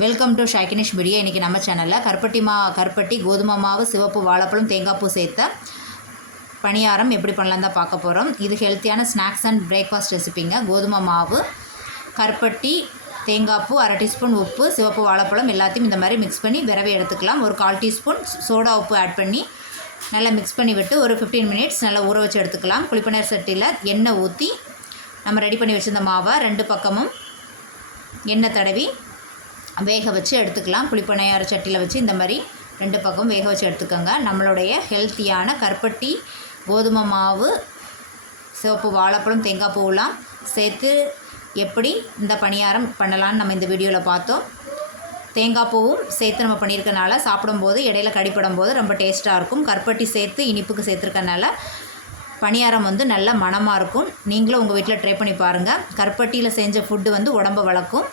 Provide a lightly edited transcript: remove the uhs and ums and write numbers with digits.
Welcome to ஷைக்கினிஷ் media. இன்றைக்கி நம்ம சேனலில் கருப்பட்டி கோதுமை மாவு சிவப்பு வாழைப்பழம் தேங்காய் பூ சேர்த்த பணியாரம் எப்படி பண்ணலாம் தான் பார்க்க போகிறோம். இது ஹெல்த்தியான ஸ்நாக்ஸ் அண்ட் பிரேக்ஃபாஸ்ட் ரெசிபிங்க. கோதுமை மாவு, கருப்பட்டி, தேங்காய் பூ, 1/2 டீஸ்பூன் உப்பு, சிவப்பு வாழைப்பழம் எல்லாத்தையும் இந்த மாதிரி மிக்ஸ் பண்ணி விரவி எடுத்துக்கலாம். ஒரு 1/4 டீஸ்பூன் சோடா உப்பு ஆட் பண்ணி நல்லா மிக்ஸ் பண்ணி விட்டு ஒரு 15 மினிட்ஸ் நல்லா ஊற வச்சு எடுத்துக்கலாம். குழிப்பணியார சட்டியில் எண்ணெய் ஊற்றி நம்ம ரெடி பண்ணி வச்சுருந்த மாவை 2 பக்கமும் எண்ணெய் தடவி வேக வச்சு எடுத்துக்கலாம். குழிப்பணியார சட்டியில் வச்சு இந்த மாதிரி 2 பக்கம் வேக வச்சு எடுத்துக்கோங்க. நம்மளுடைய ஹெல்த்தியான கருப்பட்டி, கோதுமை மாவு, சிவப்பு வாழைப்பழம், தேங்காய் பூவெலாம் சேர்த்து எப்படி இந்த பணியாரம் பண்ணலான்னு நம்ம இந்த வீடியோவில் பார்த்தோம். தேங்காய் பூவும் சேர்த்து நம்ம பண்ணியிருக்கனால சாப்பிடும்போது இடையில கடிப்படும் போது ரொம்ப டேஸ்ட்டாக இருக்கும். கருப்பட்டி சேர்த்து இனிப்புக்கு சேர்த்துருக்கனால பணியாரம் நல்ல மணமாக இருக்கும். நீங்களும் உங்கள் வீட்டில் ட்ரை பண்ணி பாருங்கள். கருப்பட்டியில் செஞ்ச ஃபுட்டு உடம்பை வளர்க்கும்.